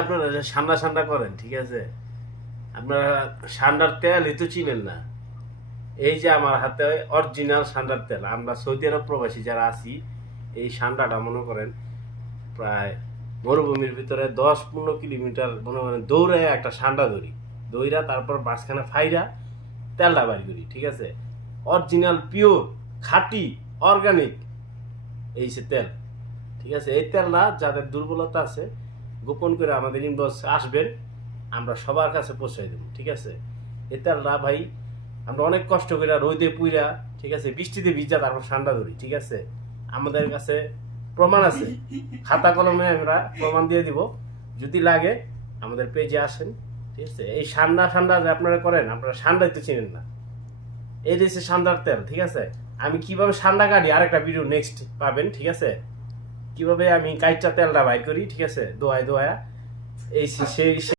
আপনারা যে সান্ডা সান্ডা করেন, ঠিক আছে, আপনারা সান্ডার তেলই তো চিনেন না। এই যে আমার হাতে অরিজিনাল সান্ডার তেল, আমরা সৌদি আরব প্রবাসী যারা আছি, এই সান্ডাটা মনে করেন প্রায় মরুভূমির ভিতরে 10-15 কিলোমিটার মনে করেন দৌড়ে একটা সান্ডা ধরি, দইরা তারপর মাঝখানে ফাইরা তেলটা বাড়ি করি, ঠিক আছে। অরিজিনাল পিওর খাঁটি অর্গানিক এই সে তেল, ঠিক আছে। এই তেলটা যাদের দুর্বলতা আছে গোপন করে আমাদের ইনবক্সে আসবেন, আমরা সবার কাছে পৌঁছাই দেবো, ঠিক আছে। এই তেলটা ভাই আমরা অনেক কষ্ট করে রোদে পুইরা, ঠিক আছে, বৃষ্টিতে ভিজা তারপর ঠান্ডা ধরি, ঠিক আছে। আমাদের কাছে প্রমাণ আছে, খাতা কলমে আমরা প্রমাণ দিয়ে দিব। যদি লাগে আমাদের পেজে আসেন, ঠিক আছে। এই ঠান্ডা ঠান্ডা যে আপনারা করেন, আপনারা ঠান্ডাই তো চিনেন না। এই দেশে সান্ডার তেল, ঠিক আছে। আমি কিভাবে সান্ডা কাটি আরেকটা ভিডিও নেক্সট পাবেন, ঠিক আছে। কিভাবে আমি কাইটটা তেলটা বাইর করি, ঠিক আছে, দোয়ায় দোয়া এই সেই